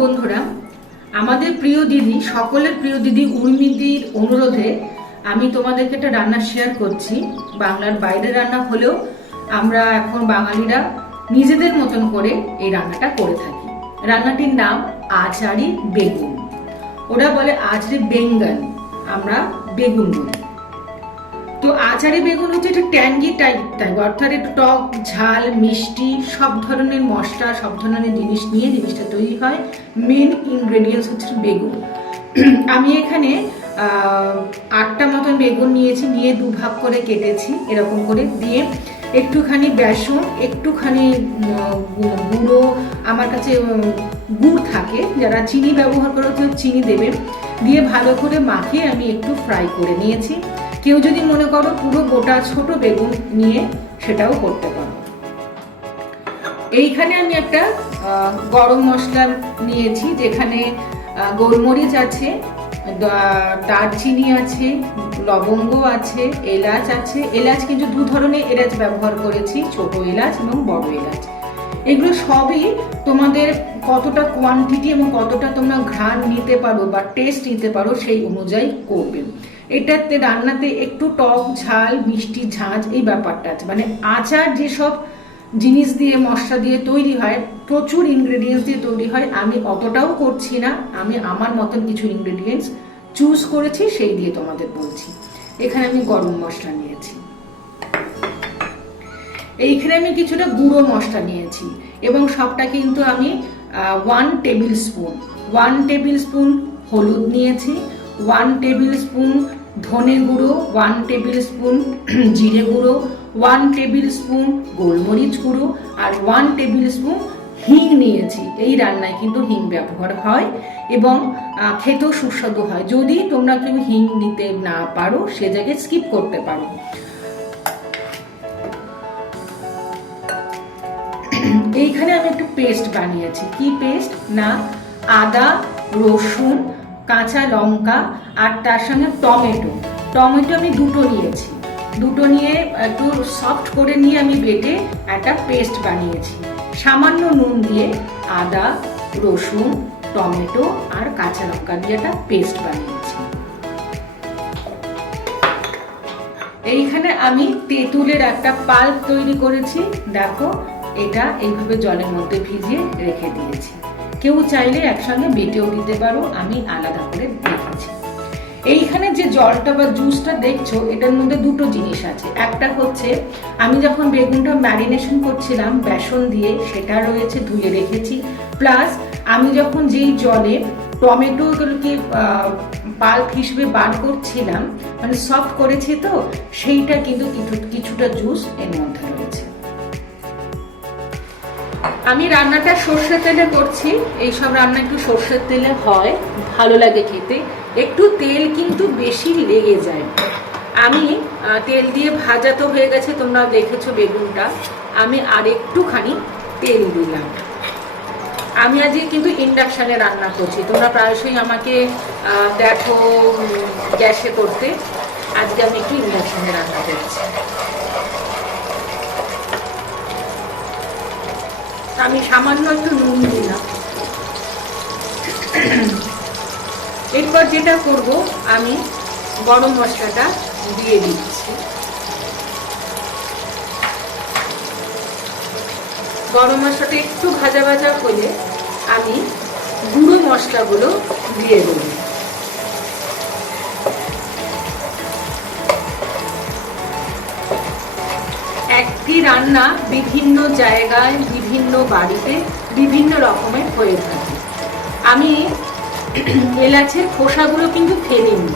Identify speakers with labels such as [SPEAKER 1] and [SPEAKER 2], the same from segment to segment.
[SPEAKER 1] বন্ধুরা, আমাদের প্রিয় দিদি, সকলের প্রিয় দিদি উর্মিদির অনুরোধে আমি তোমাদেরকে একটা রান্না শেয়ার করছি। বাংলার বাইরে রান্না হলেও আমরা এখন বাঙালিরা নিজেদের মতন করে এই রান্নাটা করে থাকি। রান্নাটির নাম আচারি বেগুন। ওরা বলে আচারি বেঙ্গন আমরা বেগুন বলি। তো আচারে বেগুন হচ্ছে একটু ট্যাঙ্গি টাইপ টাইপ অর্থাৎ একটু টক, ঝাল, মিষ্টি, সব ধরনের মশলা, সব ধরনের জিনিস নিয়ে জিনিসটা তৈরি হয়। মেন ইনগ্রেডিয়েন্টস হচ্ছে বেগুন। আমি এখানে আটটা মতন বেগুন নিয়েছি, নিয়ে দু ভাগ করে কেটেছি, এরকম করে দিয়ে একটুখানি বেসন, একটুখানি গুঁড়ো, আমার কাছে গুড় থাকে, যারা চিনি ব্যবহার করে চিনি দেবে, দিয়ে ভালো করে মাখিয়ে আমি একটু ফ্রাই করে নিয়েছি। কেউ যদি মনে করো পুরো গোটা ছোট বেগুন নিয়ে সেটাও করতে পারো। এইখানে আমি একটা গরম মশলা নিয়েছি যেখানে গোলমরিচ আছে দারচিনি আছে, লবঙ্গ আছে, এলাচ আছে। এলাচ কিন্তু দু ধরনের এলাচ ব্যবহার করেছি, ছোট এলাচ এবং বড় এলাচ। এগুলো সবই তোমাদের কতটা কোয়ান্টিটি এবং কতটা তোমরা ঘ্রাণ নিতে পারো বা টেস্ট নিতে পারো সেই অনুযায়ী করবে। এটাতে রান্নাতে একটু টক ঝাল, মিষ্টি ঝাঁঝ এই ব্যাপারটা আছে। মানে আচার যেসব জিনিস দিয়ে, মশলা দিয়ে তৈরি হয়, প্রচুর ইনগ্রেডিয়েন্টস দিয়ে তৈরি হয়, আমি অতটাও করছি না। আমি আমার মতন কিছু ইনগ্রেডিয়েন্টস চুজ করেছি, সেই দিয়ে তোমাদের বলছি। এখানে আমি গরম মশলা নিয়েছি। এইখানে আমি কিছুটা গুঁড়ো মশলা নিয়েছি এবং সবটা কিন্তু আমি one tablespoon one tablespoon হলুদ নিয়েছি। ওয়ান টেবিল স্পুন ধনে গুঁড়ো ওয়ান টেবিল স্পুন জিরে গুঁড়ো ওয়ান টেবিল স্পুন গোলমরিচ গুঁড়ো আর ওয়ান টেবিল স্পুন হিং নিয়েছি। এই রান্নায় কিন্তু হিং ব্যবহার হয় এবং খেতেও সুস্বাদু হয়। যদি তোমরা কেউ হিং নিতে না পারো, সে জায়গায় স্কিপ করতে পারো। এইখানে আমি একটু পেস্ট বানিয়েছি। কি পেস্ট না, আদা, রসুন কাঁচা লঙ্কা আর তার সঙ্গে টমেটো। টমেটো আমি দুটো নিয়েছি। দুটো নিয়ে একটু সফট করে নিয়ে আমি বেটে একটা পেস্ট বানিয়েছি। সামান্য নুন দিয়ে আদা, রসুন, টমেটো আর কাঁচা লঙ্কা দিয়ে একটা পেস্ট বানিয়েছি। এইখানে আমি তেঁতুলের একটা পাল্প তৈরি করেছি। দেখো, এটা এইভাবে জলের মধ্যে ভিজিয়ে রেখে দিয়েছি। কেউ চাইলে একসঙ্গে বেটেও দিতে পারো, আমি আলাদা করে রেখেছি এইখানে যে জলটা বা জুসটা দেখছ, এটার মধ্যে দুটো জিনিস আছে। একটা হচ্ছে, আমি যখন বেগুনটা ম্যারিনেশন করছিলাম, বেসন দিয়ে, সেটা রয়েছে ধুয়ে রেখেছি। প্লাস, আমি যখন যেই জলে টমেটোগুলোকে পাল্প হিসেবে বার করছিলাম মানে সফট করেছি তো, সেইটা কিন্তু কিছু- কিছুটা জুস এর মধ্যে রয়েছে। আমি রান্নাটা সর্ষের তেলে করছি। এইসব রান্না একটু সর্ষের তেলে হয়, ভালো লাগে খেতে। একটু তেল কিন্তু বেশি লেগে যায়। আমি তেল দিয়ে ভাজা তো হয়ে গেছে, তোমরা দেখেছ বেগুনটা। আমি আর একটুখানি তেল দিলাম। আমি আজকে কিন্তু ইন্ডাকশানে রান্না করছি। তোমরা প্রায়শই আমাকে দেখো গ্যাসে করতে। আজকে আমি একটু ইন্ডাকশানে রান্না করছি। আমি সামান্য একটু নুন দিলাম। এরপর যেটা করব, আমি গরম মশলাটা দিয়ে দিচ্ছি। গরম মশলাটা একটু ভাজা ভাজা হলে আমি গুঁড়ো মশলাগুলো দিয়ে দেবো। রান্না বিভিন্ন জায়গায়, বিভিন্ন বাড়িতে বিভিন্ন রকমের হয়ে থাকে। আমি এলাচের খোসাগুলো কিন্তু ফেলিনি।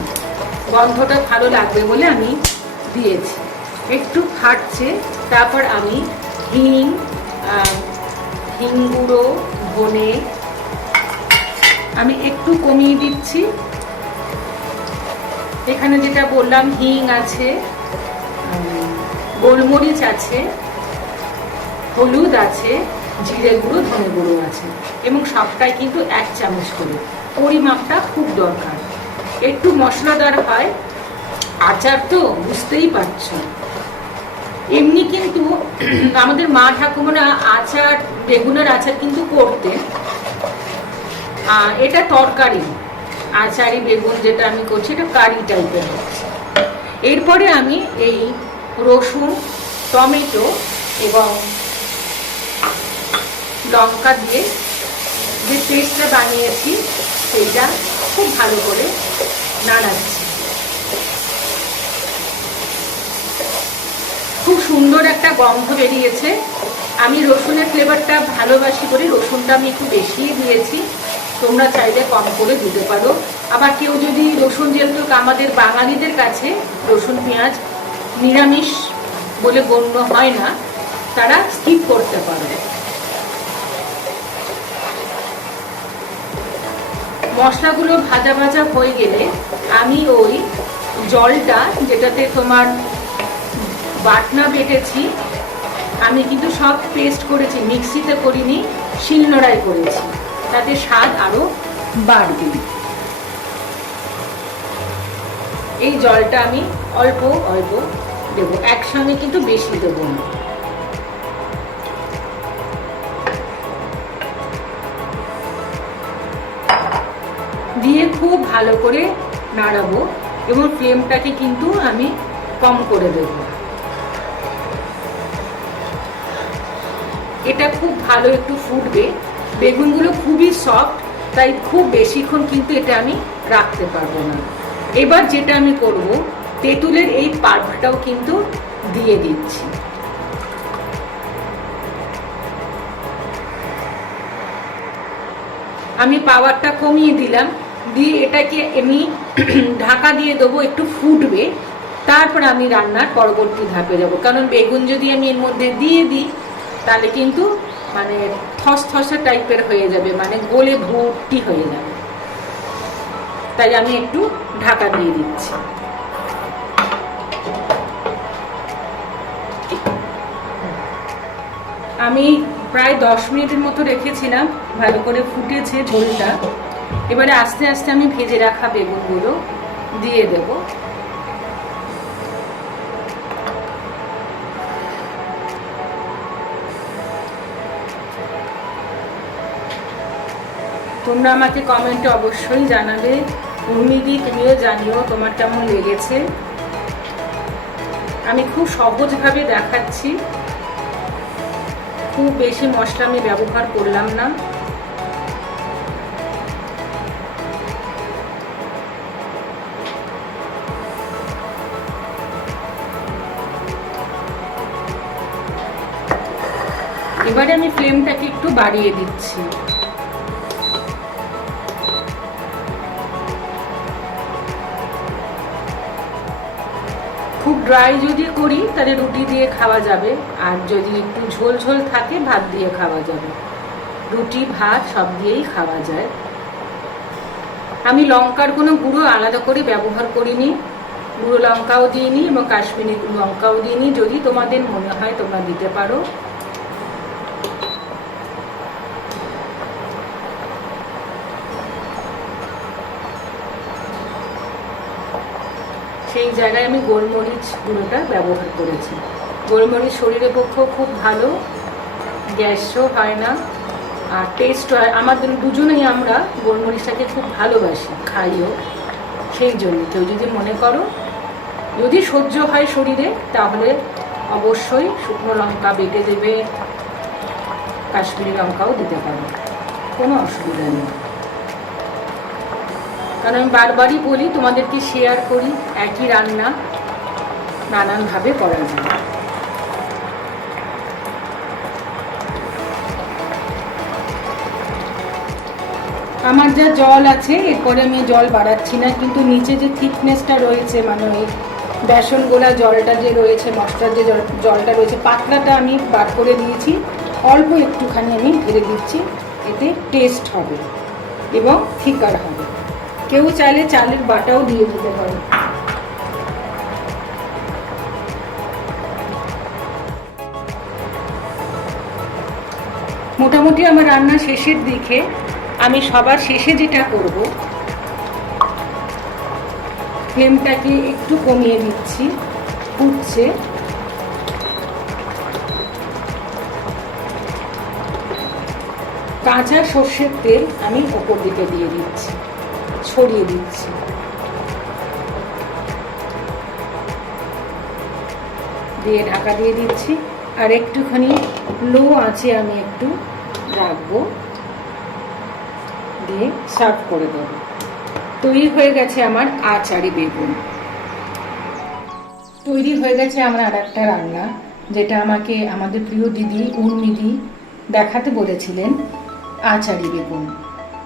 [SPEAKER 1] গন্ধটা ভালো লাগবে বলে আমি দিয়েছি। একটু ফাটছে, তারপর আমি হিং হিং গুঁড়ো, ধনে, আমি একটু কমিয়ে দিচ্ছি। এখানে যেটা বললাম, হিং আছে গোলমরিচ আছে, হলুদ আছে, জিরে গুঁড়ো, ধনে গুঁড়ো আছে। এবং সবটাই কিন্তু এক চামচ করে। পরিমাপটা খুব দরকার। একটু মশলাদার হয়, আচার তো বুঝতেই পারছ। এমনি কিন্তু আমাদের মা ঠাকুমারা আচার, বেগুনের আচার কিন্তু করতেন। এটা তরকারি, আচারি, বেগুন যেটা আমি করছি, এটা কারি টাইপের এরপরে আমি এই রসুন, টমেটো এবং লঙ্কা দিয়ে যে পেস্টটা বানিয়েছি সেইটা খুব ভালো করে নাড়াচ্ছি। খুব সুন্দর একটা গন্ধ বেরিয়েছে। আমি রসুনের ফ্লেভারটা ভালোবাসি বলে রসুনটা আমি একটু বেশি দিয়েছি। তোমরা চাইলে কম করে দিতে পারো। আবার কেউ যদি রসুন, যেহেতু আমাদের বাঙালিদের কাছে রসুন, পেঁয়াজ নিরামিষ বলে গণ্য হয় না, তারা স্কিপ করতে পারে। মশলাগুলো ভাজা ভাজা হয়ে গেলে আমি ওই জলটা যেটাতে তোমার বাটনা বেটেছি, আমি কিন্তু সব পেস্ট করেছি, মিক্সিতে করিনি শিলনোড়াই করেছি। তাতে স্বাদ আরও বাড়বে। এই জলটা আমি অল্প অল্প দেবো। একসঙ্গে কিন্তু বেশি দেবো না। দিয়ে খুব ভালো করে নাড়াবো এবং ফ্লেমটাকে কিন্তু আমি কম করে দেব। এটা খুব ভালো একটু ফুটবে। বেগুনগুলো খুবই সফট তাই খুব বেশিক্ষণ কিন্তু এটা আমি রাখতে পারব না। এবার যেটা আমি করব তেঁতুলের এই পাল্পটাও কিন্তু দিয়ে দিচ্ছি। আমি পাওয়ারটা কমিয়ে দিলাম, দিয়ে এটাকে আমি ঢাকা দিয়ে দেবো একটু ফুটবে, তারপর আমি রান্নার পরবর্তী ধাপে যাব। কারণ বেগুন যদি আমি এর মধ্যে দিয়ে দিই, তাহলে কিন্তু মানে থস থসথসা টাইপের হয়ে যাবে মানে গোলে ভর্তি হয়ে যাবে। তাই আমি একটু ঢাকা দিয়ে দিচ্ছি। আমি প্রায় দশ মিনিটের মতো রেখেছিলাম, ভালো করে ফুটেছে ঝোলটা। এবারে আস্তে আস্তে আমি ভেজে রাখা বেগুনগুলো দিয়ে দেব। তোমরা আমাকে কমেন্টে অবশ্যই জানাবে উর্মিদি তুমিও জানিও তোমার কেমন লেগেছে। আমি খুব সহজভাবে দেখাচ্ছি। খুব বেশি মশলা আমি ব্যবহার করলাম না। এবারে আমি ফ্লেমটাকে একটু বাড়িয়ে দিচ্ছি। খুব ড্রাই যদি করি, তাহলে রুটি দিয়ে খাওয়া যাবে। আর যদি একটু ঝোল ঝোল থাকে, ভাত দিয়ে খাওয়া যাবে। রুটি, ভাত, সব দিয়েই খাওয়া যায়। আমি লঙ্কার কোনো গুঁড়ো আলাদা করে ব্যবহার করিনি। গুঁড়ো লঙ্কাও দিইনি এবং কাশ্মীরি লঙ্কাও দিইনি। যদি তোমাদের মনে হয় তোমরা দিতে পারো। সেই জায়গায় আমি গোলমরিচ গুঁড়োটা ব্যবহার করেছি। গোলমরিচ শরীরের পক্ষেও খুব ভালো, গ্যাসও হয় না, আর টেস্ট হয়। আমাদের দুজনেই আমরা গোলমরিচটাকে খুব ভালোবাসি, খাইও। সেই জন্য কেউ যদি মনে করো, যদি সহ্য হয় শরীরে, তাহলে অবশ্যই শুকনো লঙ্কা বেটে দেবে, কাশ্মীরি লঙ্কাও দিতে পারো। কোনো অসুবিধা নেই। কারণ আমি বারবারই বলি, তোমাদেরকে শেয়ার করি, একই রান্না নানানভাবে করা যায়। আমার যা জল আছে, এরপরে আমি জল বাড়াচ্ছি না, কিন্তু নিচে যে থিকনেসটা রয়েছে মানে ওই বেসন গোলা জলটা যে রয়েছে, মশলার যে জলটা রয়েছে, পাতলাটা আমি বার করে দিয়েছি। অল্প একটুখানি আমি ঢেলে দিচ্ছি, এতে টেস্ট হবে এবং থিকার হবে। কেউ চাইলে চালের বাটাও দিয়ে দিতে পারে। মোটামুটি আমার রান্না শেষের দিকে, আমি সবার শেষে যেটা করব, ফ্লেমটাকে একটু কমিয়ে দিচ্ছি, ফুটছে। কাঁচা সর্ষের তেল আমি ওপর দিকে দিয়ে দিচ্ছি। ছড়িয়ে দিচ্ছি। দিয়ে ঢাকা দিয়ে দিচ্ছি। আর একটুখানি লো আছে আমি একটু রাখব। দিয়ে সার্ভ করে দেবো। তৈরি হয়ে গেছে আমার আচারি বেগুন। তৈরি হয়ে গেছে আমার আর একটা রান্না, যেটা আমাকে আমাদের প্রিয় দিদি, উর্মিদি দেখাতে বলেছিলেন, আচারি বেগুন।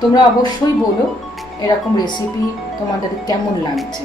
[SPEAKER 1] তোমরা অবশ্যই বলো এরকম রেসিপি তোমাদের কেমন লাগছে?